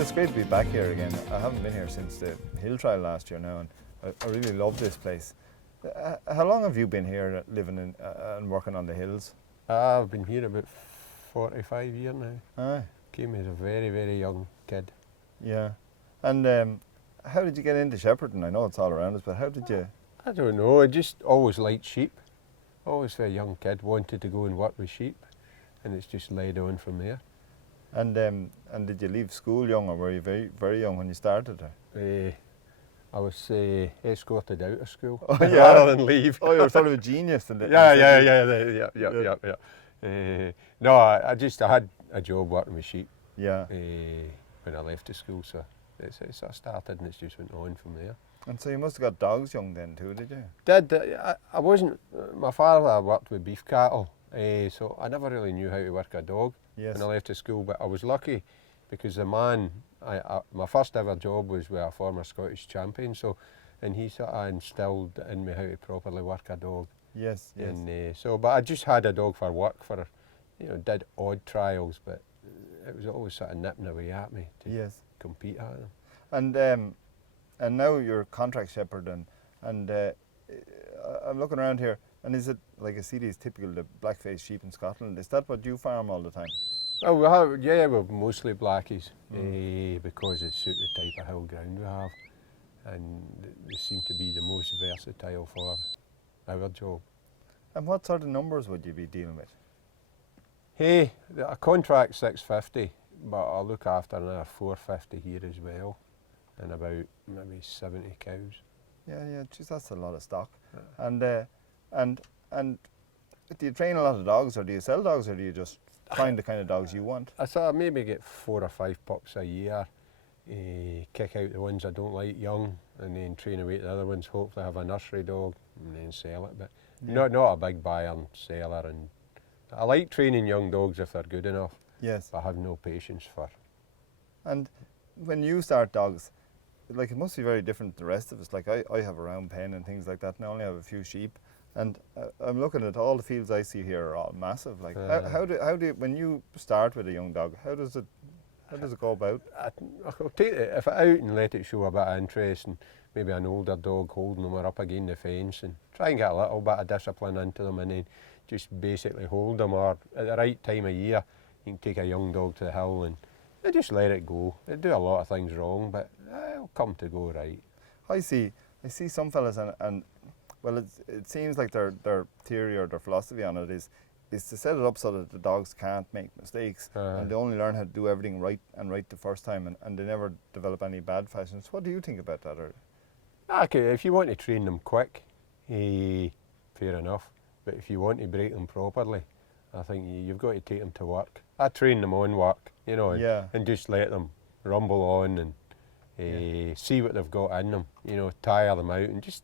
Neil, it's great to be back here again. I haven't been here since the hill trial last year now, and I really love this place. How long have you been here living in, and working on the hills? I've been here about 45 years now. Aye. Came as a very, very young kid. Yeah. And how did you get into shepherding? I know it's all around us, but how did you? I don't know, I just always liked sheep. Always for a young kid wanted to go and work with sheep, and it's just led on from there. And did you leave school young, or were you very, very young when you started? I was escorted out of school Oh, yeah? rather than leave. Oh, you were sort of a genius. Yeah. No, I had a job working with sheep. Yeah. When I left the school, so I started and it's just went on from there. And so you must have got dogs young then too, did you? I wasn't. My father worked with beef cattle, so I never really knew how to work a dog. Yes. When I left the school, but I was lucky because the man, my first ever job was with a former Scottish champion, and he sort of instilled in me how to properly work a dog. Yes, yes. And but I just had a dog for work, did odd trials, but it was always sort of nipping away at me to compete at them. And now you're a contract shepherd, and I'm looking around here, and is it, like I see these typical the black-faced sheep in Scotland, is that what you farm all the time? Oh, we're mostly blackies, because it suits the type of hill ground we have, and they seem to be the most versatile for our job. And what sort of numbers would you be dealing with? A contract 650, but I'll look after another 450 here as well, and about maybe 70 cows. Yeah, geez, that's a lot of stock. Yeah. And do you train a lot of dogs, or do you sell dogs, or do you just find the kind of dogs you want? I sort of maybe get 4 or 5 pups a year, kick out the ones I don't like young, and then train away the other ones, hopefully have a nursery dog, and then sell it. But not a big buyer and seller. And I like training young dogs if they're good enough. Yes. But I have no patience for. And when you start dogs, like, it must be very different to the rest of us. Like, I have a round pen and things like that, and I only have a few sheep. And I'm looking at all the fields I see here are all massive. Like, how do you, when you start with a young dog, how does it go about? I'll take it if I out and let it show a bit of interest, and maybe an older dog holding them or up against the fence, and try and get a little bit of discipline into them, and then just basically hold them. Or at the right time of year, you can take a young dog to the hill and just let it go. They do a lot of things wrong, but it'll come to go right. I see some fellas, and well, it seems like their theory or their philosophy on it is to set it up so that the dogs can't make mistakes, and they only learn how to do everything right the first time, and they never develop any bad fashions. What do you think about that? Okay, if you want to train them quick, fair enough. But if you want to break them properly, I think you've got to take them to work. I train them on work, and just let them rumble on and see what they've got in them, tire them out, and just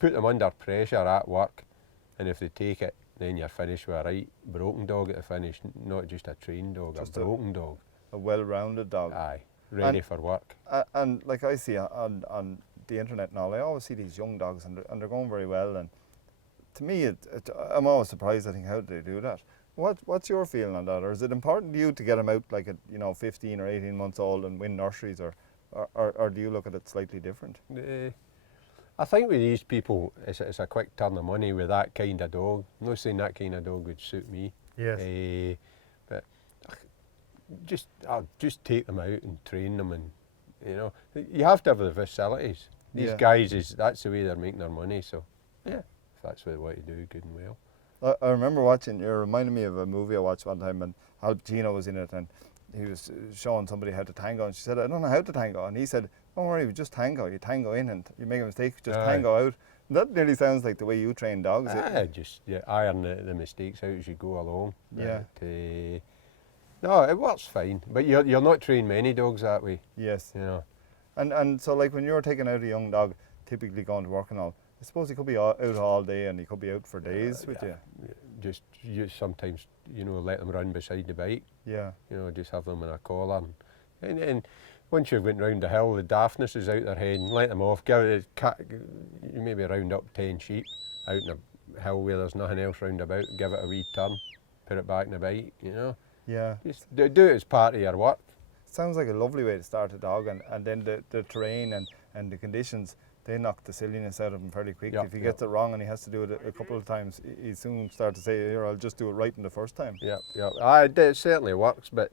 put them under pressure at work. And if they take it, then you're finished with a right broken dog at the finish, not just a trained dog, just a broken dog. A well-rounded dog. Aye, ready for work. And like I see on the internet and all, I always see these young dogs, and they're going very well. And to me, I'm always surprised. I think, how do they do that? What's your feeling on that? Or is it important to you to get them out like at 15 or 18 months old and win nurseries, or do you look at it slightly different? I think with these people, it's a quick turn of money with that kind of dog. I'm not saying that kind of dog would suit me. Yes. But I'll just take them out and train them, and you have to have the facilities. These guys, that's the way they're making their money. So if that's what they want to do, good and well. I remember watching, you reminded me of a movie I watched one time, and Al Pacino was in it, and he was showing somebody how to tango, and she said, I don't know how to tango. And he said, don't worry, just tango. You tango in, and you make a mistake, just tango out. And that nearly sounds like the way you train dogs. Just iron the mistakes out as you go along. Yeah. No, it works fine, but you'll not train many dogs that way. Yes. And so, like, when you're taking out a young dog, typically going to work and all, I suppose he could be out all day, and he could be out for days with you. Just sometimes, let them run beside the bike. Yeah. Just have them in a collar, and once you've went round the hill, the daftness is out their head, and let them off. You maybe round up 10 sheep out in a hill where there's nothing else round about. Give it a wee turn, put it back in the bike. Yeah. Just do it as part of your work. sounds like a lovely way to start a dog, and then the terrain and the conditions, they knock the silliness out of him fairly quick. If he gets it wrong and he has to do it a couple of times, he soon start to say, here, I'll just do it right in the first time. It certainly works, but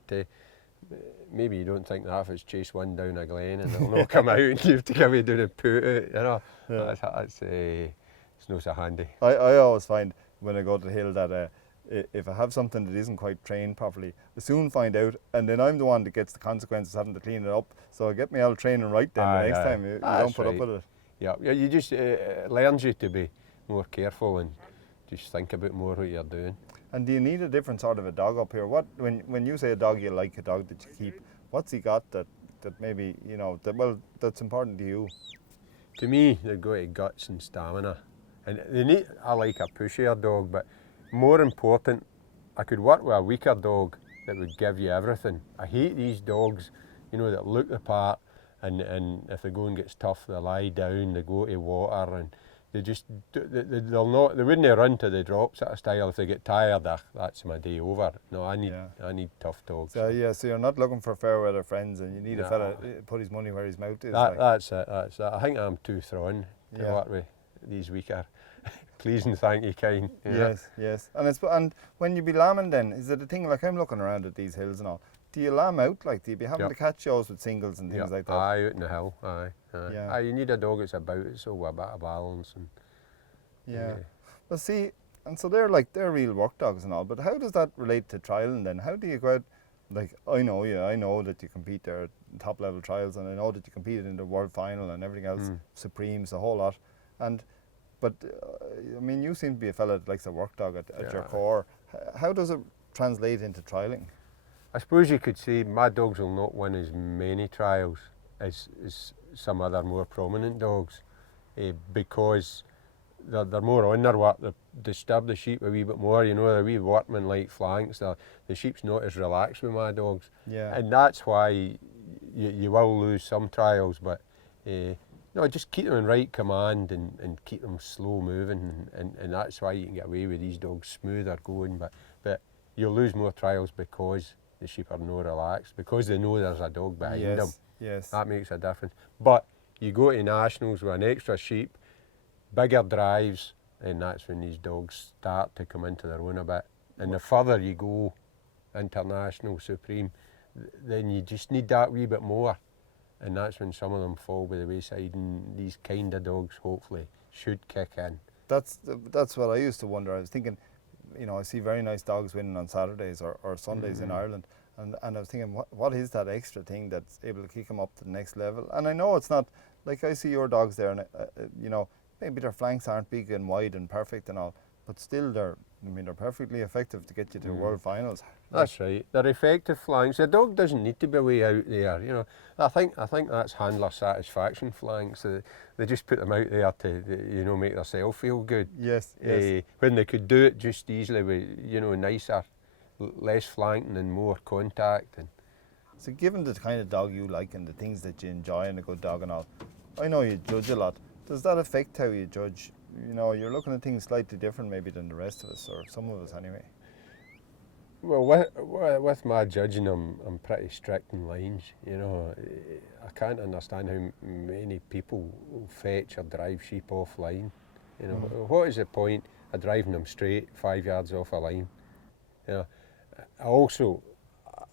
maybe you don't think that if it's chase one down a glen and it'll not come out and you have to give it down and put it, you know. It's not so handy. I always find when I go to the hill that if I have something that isn't quite trained properly, I soon find out, and then I'm the one that gets the consequences having to clean it up. So I get me out training right then the next time. You don't put up with it. Yeah, you just learns you to be more careful and just think about more what you're doing. And do you need a different sort of a dog up here? What when you say a dog you like, a dog that you keep, what's he got that maybe, you know, that's important to you? To me, they've got guts and stamina, and I like a pushier dog, but more important, I could work with a weaker dog that would give you everything. I hate these dogs, you know, that look the part, and if the going gets tough, they lie down, they go to water, and they just they wouldn't run to the drop sort of style. If they get tired, that's my day over. No, I need tough dogs. So you're not looking for fair weather friends, and you need a fella put his money where his mouth is. That's it. I think I'm too thrown to work with these weaker. Please and thank you kind. Yes. And when you be lambing then, is it a thing, like I'm looking around at these hills and all, do you lamb out? Like, do you be having to catch shows with singles and things like that? Aye, out in the hill, aye. You need a dog that's about it, so a bit of balance. And, Well, see, and so they're real work dogs and all, but how does that relate to trialing then? How do you go out, like, I know that you compete there at top level trials, and I know that you competed in the world final and everything else, Supremes, a whole lot, but I mean, you seem to be a fella that likes a work dog at your core. How does it translate into trialling? I suppose you could say my dogs will not win as many trials as some other more prominent dogs, because they're more on their work. They disturb the sheep a wee bit more, you know, they're wee workman-like flanks. The sheep's not as relaxed with my dogs. And that's why you will lose some trials, but no, just keep them in right command and keep them slow moving, and that's why you can get away with these dogs smoother going, but you'll lose more trials because the sheep are no relaxed, because they know there's a dog behind them. Yes. That makes a difference. But you go to nationals with an extra sheep, bigger drives, and that's when these dogs start to come into their own a bit. And the further you go, international, supreme, then you just need that wee bit more. And that's when some of them fall by the wayside, and these kind of dogs hopefully should kick in. That's what I used to wonder. I was thinking, you know, I see very nice dogs winning on Saturdays or Sundays in Ireland, and I was thinking, what is that extra thing that's able to kick them up to the next level? And I know it's not, like I see your dogs there, and you know, maybe their flanks aren't big and wide and perfect and all, but still they're perfectly effective to get you to world finals. That's right. They're effective flanks. The dog doesn't need to be way out there. You know, I think that's handler satisfaction flanks. They just put them out there to make themselves feel good. Yes. When they could do it just easily with nicer, less flanking and more contact. And so, given the kind of dog you like and the things that you enjoy in a good dog and all, I know you judge a lot. Does that affect how you judge? You know, you're looking at things slightly different maybe than the rest of us, or some of us anyway. Well, with my judging, I'm pretty strict in lines. You know, I can't understand how many people will fetch or drive sheep off line. You know, what is the point of driving them straight 5 yards off a line? You know,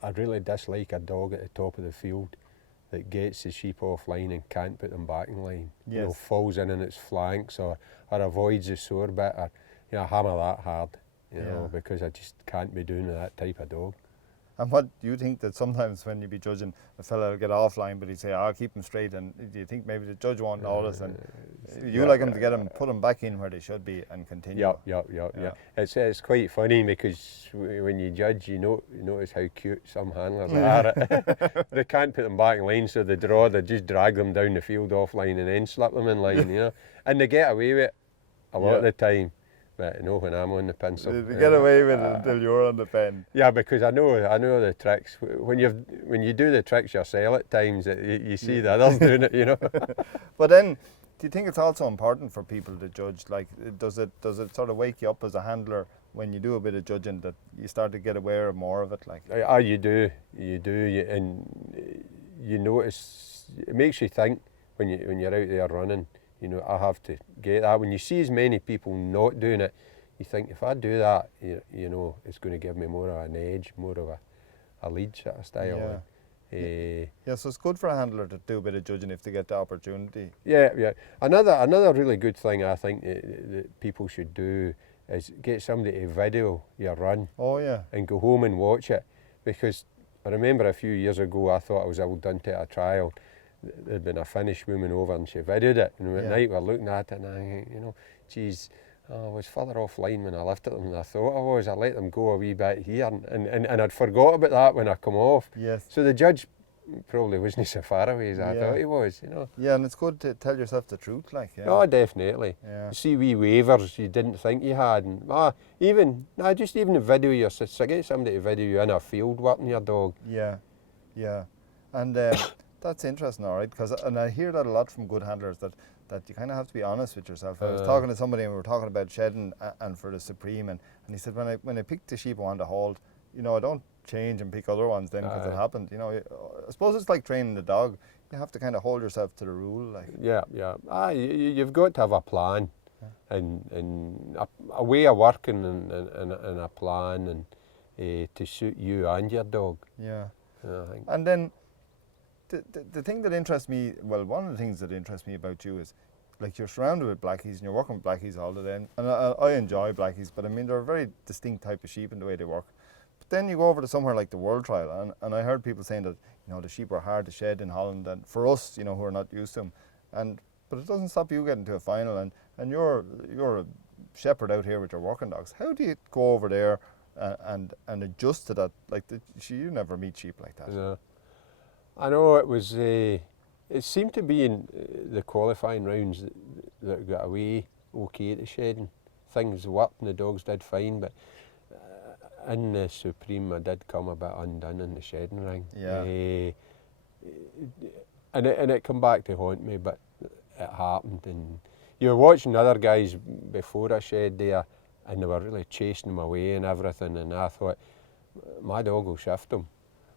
I really dislike a dog at the top of the field that gets the sheep off line and can't put them back in line. Yes. You know, falls in its flanks or avoids the sore bit, or hammer that hard. You know, because I just can't be doing that type of dog. And what do you think that sometimes when you be judging, a fella will get offline, but he'd say, "I'll keep him straight," and do you think maybe the judge won't notice, and you like him to get him, put them back in where they should be, and continue? Yeah. It's quite funny because when you judge, you notice how cute some handlers are. They can't put them back in line, so they just drag them down the field offline and then slip them in line. You know, and they get away with it a lot of the time. But when I'm on the pencil, you get away with it until you're on the pen. Yeah, because I know the tricks. When you do the tricks yourself at times, you see the others doing it, you know. But then, do you think it's also important for people to judge? Like, does it sort of wake you up as a handler when you do a bit of judging that you start to get aware of more of it? Like, you do, and you notice. It makes you think when you're out there running. You know, I have to get that. When you see as many people not doing it, you think if I do that, you know, it's going to give me more of an edge, more of a lead sort of style. Yeah, so it's good for a handler to do a bit of judging if they get the opportunity. Yeah. Another really good thing I think that people should do is get somebody to video your run. Oh yeah. And go home and watch it, because I remember a few years ago I thought I was all done to a trial. There'd been a Finnish woman over and she videoed it, and at night we're looking at it and I think, you know, geez, I was further offline when I lifted them than I thought I was. I let them go a wee bit here, and I'd forgot about that when I come off. Yes. So the judge probably wasn't so far away as I thought he was, you know. Yeah, and it's good to tell yourself the truth, like. Yeah. Oh, definitely. Yeah. You see wee waivers you didn't think you had, and just even the video yourself. So get somebody to video you in a field working your dog. Yeah, and that's interesting, all right, and I hear that a lot from good handlers that you kind of have to be honest with yourself. I was talking to somebody and we were talking about shedding and for the Supreme, and he said when I picked the sheep I want to hold, you know, I don't change and pick other ones then because it happened. You know, I suppose it's like training the dog. You have to kind of hold yourself to the rule, like. Yeah. You've got to have a plan, and a way of working and a plan and to suit you and your dog. Yeah. I think. And then the thing that interests me, well, one of the things that interests me about you is, like, you're surrounded with blackies and you're working with blackies all the day, and I enjoy blackies, but I mean they're a very distinct type of sheep in the way they work. But then you go over to somewhere like the World Trial, and I heard people saying that, you know, the sheep are hard to shed in Holland, and for us, you know, who are not used to them, but it doesn't stop you getting to a final, and you're a shepherd out here with your working dogs. How do you go over there and adjust to that? Like, you never meet sheep like that. Yeah. I know it was. It seemed to be in the qualifying rounds that got away okay at the shedding. Things worked and the dogs did fine, but in the Supreme I did come a bit undone in the shedding ring. Yeah. And it come back to haunt me, but it happened. And you were watching other guys before I shed there, and they were really chasing them away and everything, and I thought, my dog will shift them.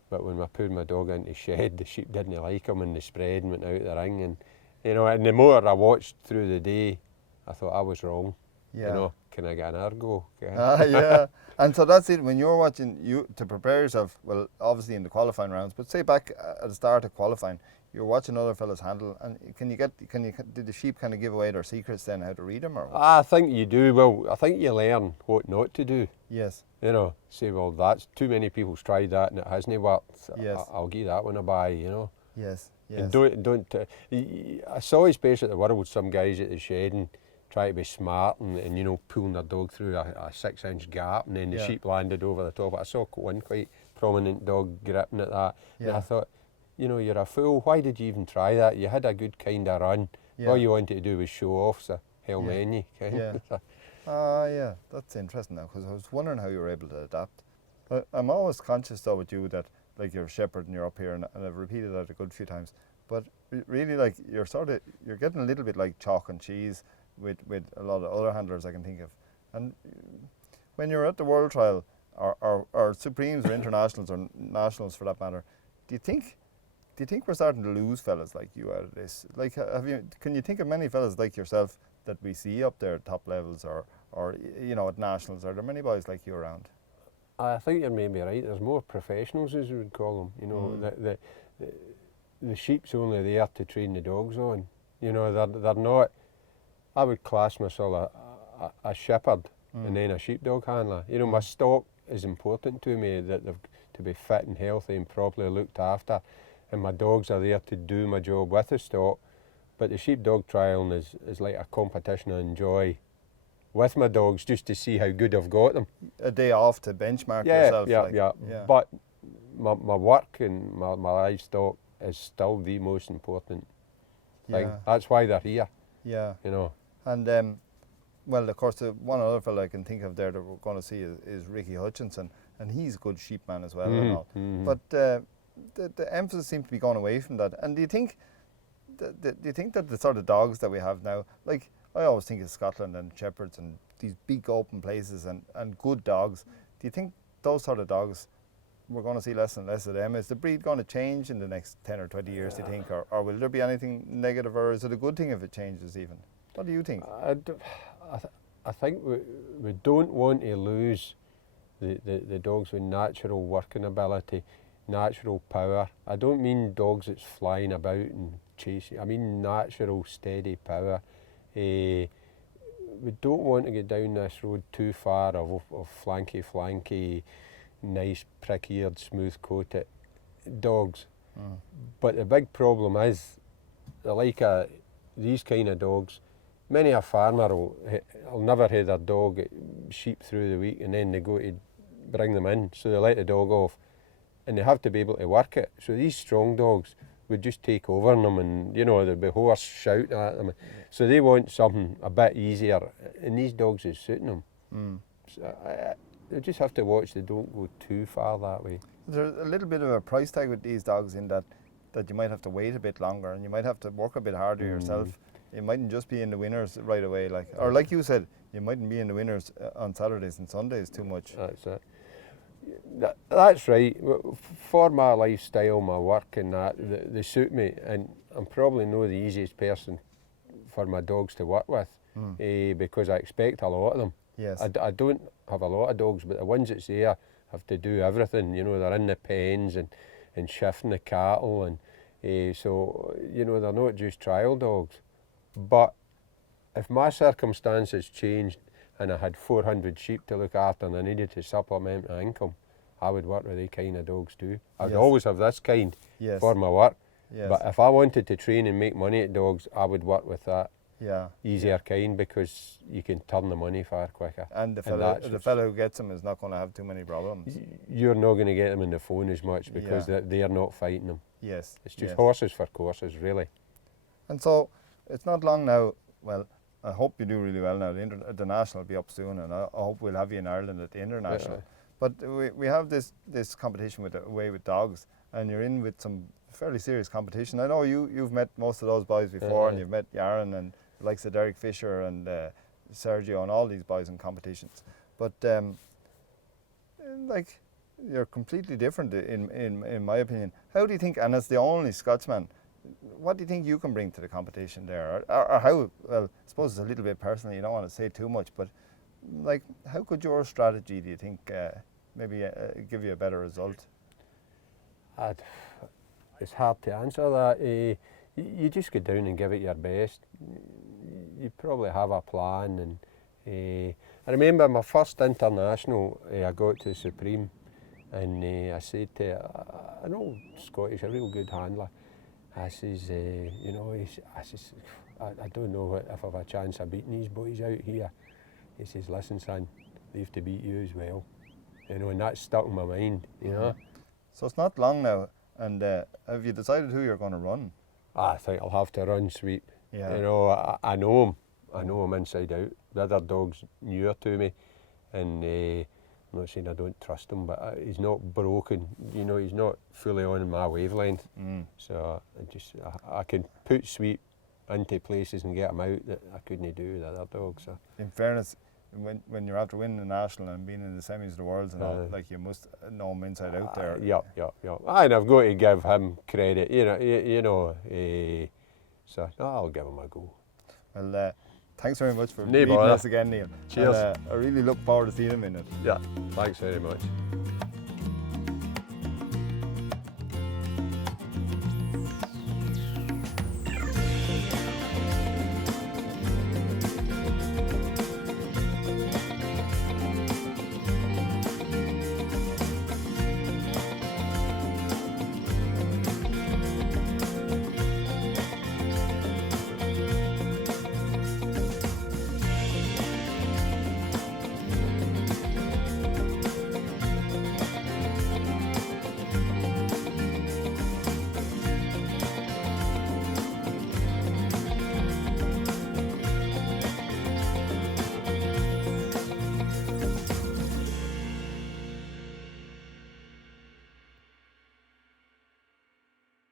But when I put my dog into shed, the sheep didn't like him, and they spread and went out the ring. And, you know, and the more I watched through the day, I thought I was wrong. Yeah. You know, can I get an ergo? Yeah. And so that's it. When you're watching, to prepare yourself, well, obviously in the qualifying rounds, but say back at the start of qualifying, you're watching other fellas handle, and did the sheep kind of give away their secrets then, how to read them, or what? I think you do. Well, I think you learn what not to do. Yes. You know, say, well, that's too many people's tried that and it hasn't worked. So yes. I'll give that one a buy, you know. Yes. And don't. I saw especially at the World some guys at the shedding try to be smart and you know, pulling their dog through a 6-inch gap, and then the sheep landed over the top. I saw one quite prominent dog gripping at that, and I thought, you know, you're a fool. Why did you even try that? You had a good kind of run. All you wanted to do was show off, so hell many. Yeah, that's interesting now, because I was wondering how you were able to adapt. I'm always conscious though with you that, like, you're a shepherd and you're up here, and I've repeated that a good few times, but really, like, you're getting a little bit like chalk and cheese with a lot of other handlers I can think of. And when you're at the World Trial, or Supremes or Internationals or Nationals for that matter, do you think we're starting to lose fellas like you out of this? Like, can you think of many fellas like yourself that we see up there at top levels, or you know, at Nationals? Are there many boys like you around? I think you're maybe right. There's more professionals, as we would call them. You know, the sheep's only there to train the dogs on. You know, they're not. I would class myself a shepherd and then a sheepdog handler. You know, my stock is important to me, that they've to be fit and healthy and properly looked after, and my dogs are there to do my job with the stock. But the sheepdog trialing is like a competition I enjoy with my dogs, just to see how good I've got them. A day off to benchmark yourself. Yeah. But my work and my livestock is still the most important thing. That's why they're here. Yeah. You know. And well, of course, the one other fellow I can think of there that we're going to see is Ricky Hutchinson, and he's a good sheep man as well and all. But the emphasis seems to be going away from that. And do you think that the sort of dogs that we have now, like, I always think of Scotland and shepherds and these big open places and good dogs. Do you think those sort of dogs, we're going to see less and less of them? Is the breed going to change in the next 10 or 20 years, do you think? Or will there be anything negative, or is it a good thing if it changes even? What do you think? I think we don't want to lose the dogs with natural working ability, natural power. I don't mean dogs that's flying about and chasing. I mean natural, steady power. We don't want to get down this road too far of flanky, nice, prick-eared, smooth-coated dogs. But the big problem is, like these kind of dogs, many a farmer will never have their dog sheep through the week, and then they go to bring them in, so they let the dog off, and they have to be able to work it. So these strong dogs would just take over on them, and there'd be hoarse shouting at them. So they want something a bit easier, and these dogs is suiting them. So they just have to watch they don't go too far that way. There's a little bit of a price tag with these dogs in that you might have to wait a bit longer, and you might have to work a bit harder yourself. You mightn't just be in the winners right away, or like you said, you mightn't be in the winners on Saturdays and Sundays too much. That's it. That's right. For my lifestyle, my work and that, they suit me, and I'm probably not the easiest person for my dogs to work with, because I expect a lot of them. Yes. I don't have a lot of dogs, but the ones that's there have to do everything. They're in the pens and shifting the cattle, and so they're not just trial dogs. But if my circumstances changed and I had 400 sheep to look after and I needed to supplement my income, I would work with the kind of dogs too. I'd always have this kind for my work. Yes. But if I wanted to train and make money at dogs, I would work with that easier kind, because you can turn the money far quicker. And the fellow who gets them is not going to have too many problems. You're not going to get them on the phone as much, because they're not fighting them. Yes. It's just horses for courses, really. And so it's not long now. Well, I hope you do really well now. The national will be up soon, and I hope we'll have you in Ireland at the international. But we have this competition with Away with Dogs, and you're in with some fairly serious competition. I know you've met most of those boys before, and you've met Yaron and the likes of Derek Fisher and Sergio and all these boys in competitions. But you're completely different in my opinion. How do you think, and as the only Scotsman, what do you think you can bring to the competition there? Or how, well, I suppose it's a little bit personal, you don't want to say too much, but how could your strategy, do you think, maybe give you a better result? It's hard to answer that. You just go down and give it your best. You probably have a plan. And I remember my first international, I got to Supreme, and I said to an old Scottish, a real good handler, I says, I don't know if I have a chance of beating these boys out here. He says, listen son, they have to beat you as well. And that stuck in my mind, So it's not long now, and have you decided who you're going to run? I think I'll have to run Sweep. Yeah. I know him. I know him inside out. The other dog's newer to me, and I'm not saying I don't trust him, but he's not broken. He's not fully on my wavelength. So I can put Sweep into places and get him out that I couldn't do with other dogs. So. In fairness, when you're after winning the national and being in the semis of the world and all, you must know him inside out there. Yeah. And I've got to give him credit, so no, I'll give him a go. Well, thanks very much for meeting us again, Neil. Cheers. And, I really look forward to seeing him in it. Yeah, thanks very much.